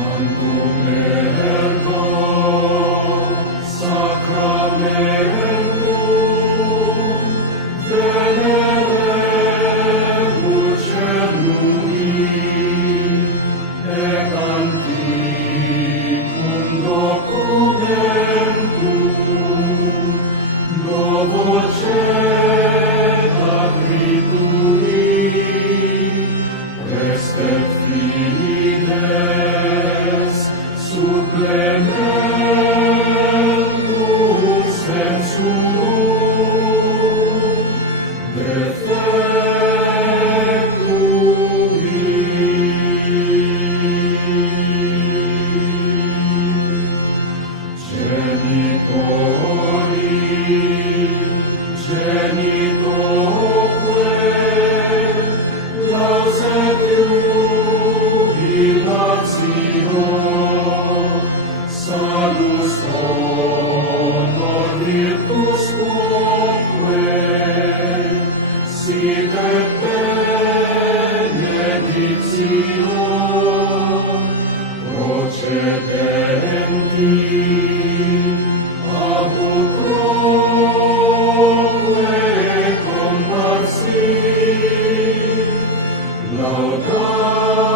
Sanctum ergo sacramentum venerebur celui et antiquum documentum novo cedat ritui prestet fides supplementum sensum defectui. Genitoque lauset jubilatio, salus honor virtus quoque, sit et benedictio procedenti ab utroque comparsi, laudate